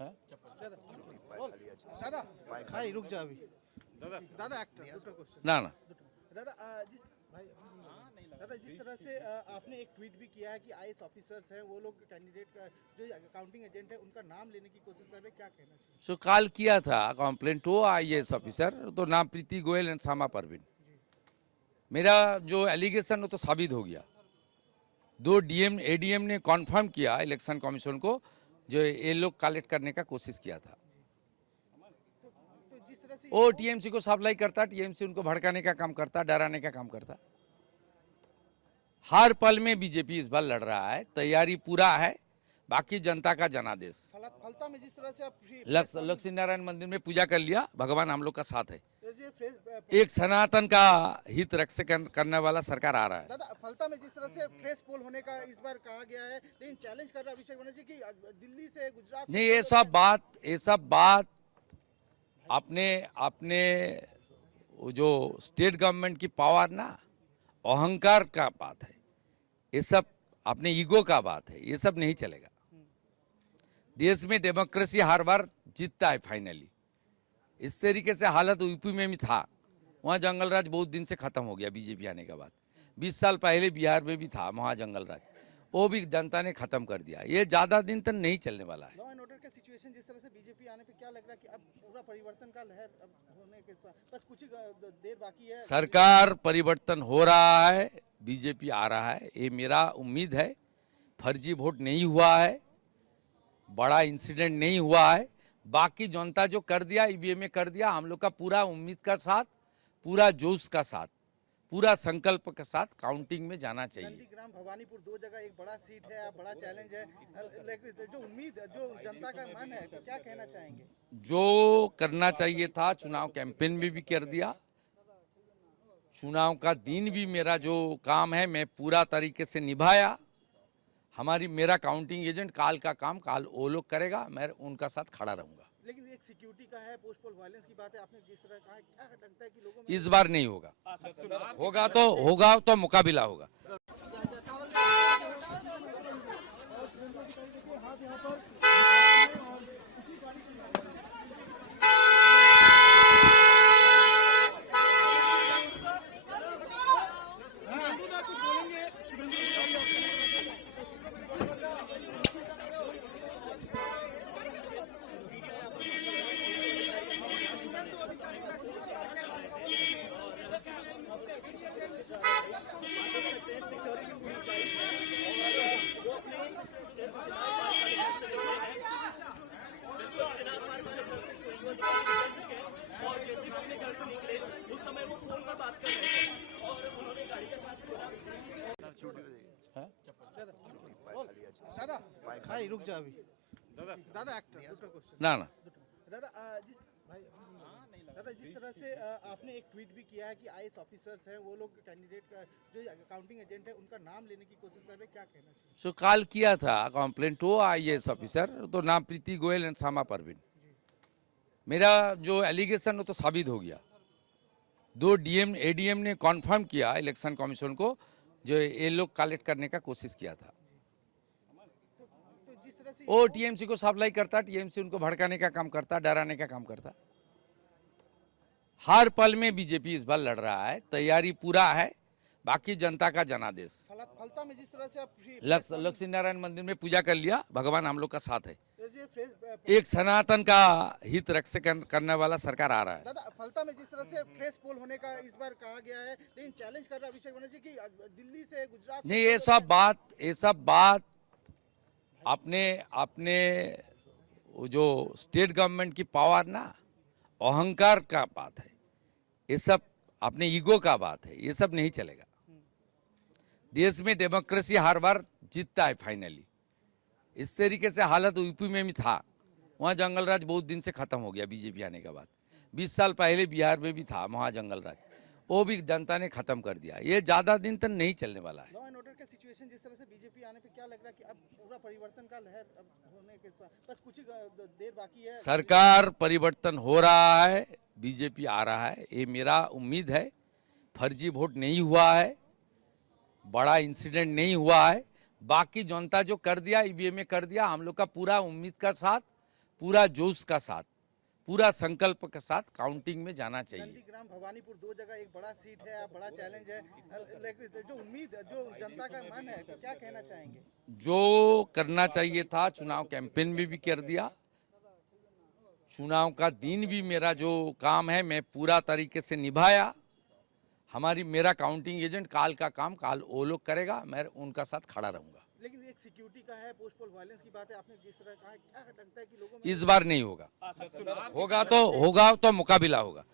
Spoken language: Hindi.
হ্যাঁ दादा भाई रुक जा अभी दादा एक्टर दूसरा क्वेश्चन না ना दादा जिस भाई दादा जिस तरह से आपने एक ट्वीट भी किया है कि आईएएस ऑफिसर्स हैं वो लोग कैंडिडेट का जो काउंटिंग एजेंट है उनका नाम लेने की कोशिश कर रहे हैं, क्या कहना चाहिए? सो कॉल किया था कंप्लेंट हो आईएएस ऑफिसर तो नाम प्रीति गोयल एंड सामा परवीन। मेरा जो एलिगेशन वो तो साबित हो गया। दो एडीएम ने कॉन्फर्म किया इलेक्शन कमीशन को जो ये लोग कलेक्ट करने का कोशिश किया था। तो जिस तरह से वो टीएमसी को सप्लाई करता, टीएमसी उनको भड़काने का काम करता, डराने का काम करता। हर पल में बीजेपी इस बार लड़ रहा है, तैयारी पूरा है, बाकी जनता का जनादेश। फलता में जिस तरह से आप लक्ष्मी नारायण मंदिर में पूजा कर लिया, भगवान हम लोग का साथ है। ये फ्रेज एक सनातन का हित रक्षा करने वाला सरकार आ रहा है। दादा फलता में जिस तरह से फ्रेश पोल होने का इस बार कहा गया है, लेकिन चैलेंज कर रहा अभिषेक बनर्जी की दिल्ली से गुजरात नहीं, ये सब बात अपने जो स्टेट गवर्नमेंट की पावर ना, अहंकार का बात है। ये सब अपने ईगो का बात है, ये सब नहीं चलेगा। देश में डेमोक्रेसी हर बार जीतता है फाइनली। इस तरीके से हालत यूपी में भी था, वहाँ जंगल राज बहुत दिन से खत्म हो गया बीजेपी आने के बाद। 20 साल पहले बिहार में भी था वहाँ जंगल राज, वो भी जनता ने खत्म कर दिया। ये ज़्यादा दिन तक नहीं चलने वाला है। लॉ एंड ऑर्डर का सिचुएशन जिस तरह से बीजेपी आने पे क्या लग रहा है कि अब पूरा परिवर्तन का लहर अब होने के साथ बस कुछ ही देर बाकी है? सरकार परिवर्तन हो रहा है, बीजेपी आ रहा है, ये मेरा उम्मीद है। फर्जी वोट नहीं हुआ है, बड़ा इंसिडेंट नहीं हुआ है। बाकी जनता जो कर दिया, ईवीएम में कर दिया, हम लोग का पूरा उम्मीद का साथ, पूरा जोश का साथ, पूरा संकल्प के साथ काउंटिंग में जाना चाहिए। नंदीग्राम भवानीपुर दो जगह एक बड़ा सीट है, बड़ा चैलेंज है, लेकिन जो उम्मीद जो जनता का मन है क्या कहना चाहेंगे? जो करना चाहिए था चुनाव कैंपेन में भी कर दिया। चुनाव का दिन भी मेरा जो काम है मैं पूरा तरीके से निभाया। मेरा काउंटिंग एजेंट काल का काम काल वो लोग करेगा, मैं उनका साथ खड़ा रहूंगा। लेकिन एक सिक्योरिटी का है, पोस्ट पोल वायलेंस की बात है, आपने जिस तरह कहा, क्या लगता है कि लोगों में इस बार नहीं होगा, होगा तो मुकाबला होगा। दादा भाई रुक जा अभी दादा एक्टर दूसरा क्वेश्चन ना ना दादा जिस तरह से आपने एक ट्वीट भी किया है कि आईएएस ऑफिसर्स हैं वो लोग कैंडिडेट का जो काउंटिंग एजेंट है उनका नाम लेने की कोशिश कर रहे हैं, क्या कहना चाहिए? सो कॉल किया था कंप्लेंट हो आईएएस ऑफिसर तो नाम प्रीति गोयल एंड सामा परवीन। मेरा जो एलिगेशन वो तो साबित हो गया। दो एडीएम ने कॉन्फर्म किया इलेक्शन कमीशन को जो ये लोग कलेक्ट करने का कोशिश किया था। तो जिस तरह से वो टीएमसी को सप्लाई करता, टीएमसी उनको भड़काने का काम करता, डराने का काम करता। हर पल में बीजेपी इस बार लड़ रहा है, तैयारी पूरा है, बाकी जनता का जनादेश। फलता में जिस तरह से आप लक्ष्मी नारायण मंदिर में पूजा कर लिया, भगवान हम लोग का साथ है। ये फ्रेज एक सनातन का हित रक्षा करने वाला सरकार आ रहा है। दादा फलता में जिस तरह से फ्रेश पोल होने का इस बार कहा गया है, लेकिन चैलेंज कर रहा अभिषेक बनर्जी की दिल्ली से गुजरात नहीं, ये सब बात अपने जो स्टेट गवर्नमेंट की पावर ना, अहंकार का बात है। ये सब अपने ईगो का बात है, ये सब नहीं चलेगा। देश में डेमोक्रेसी हर बार जीतता है फाइनली। इस तरीके से हालत यूपी में भी था, वहाँ जंगल राज बहुत दिन से खत्म हो गया बीजेपी आने के बाद। 20 साल पहले बिहार में भी था वहाँ जंगल राज, वो भी जनता ने खत्म कर दिया। ये ज़्यादा दिन तक नहीं चलने वाला है। लॉ एंड ऑर्डर का सिचुएशन जिस तरह से बीजेपी आने पे क्या लग रहा है कि अब पूरा परिवर्तन का लहर अब होने के साथ बस कुछ ही देर बाकी है? सरकार परिवर्तन हो रहा है, बीजेपी आ रहा है, ये मेरा उम्मीद है। फर्जी वोट नहीं हुआ है, बड़ा इंसिडेंट नहीं हुआ है, बाकी जनता जो कर दिया ईवीएम में कर दिया, हम लोग का पूरा उम्मीद का साथ, पूरा जोश का साथ, पूरा संकल्प के साथ काउंटिंग में जाना चाहिए। नंदीग्राम भवानीपुर दो जगह एक बड़ा सीट है, बड़ा चैलेंज है, लेकिन जो उम्मीद जो जनता का मन है, तो क्या कहना चाहेंगे? जो करना चाहिए था चुनाव कैंपेन में भी कर दिया, चुनाव का दिन भी मेरा जो काम है मैं पूरा तरीके से निभाया। मेरा काउंटिंग एजेंट काल का काम काल वो लोग करेगा, मैं उनका साथ खड़ा रहूंगा। लेकिन एक सिक्योरिटी का है, पोस्ट पोल वायलेंस की बात है, आपने जिस तरह कहा, क्या लगता है कि लोगों में इस बार नहीं होगा, होगा तो मुकाबला होगा।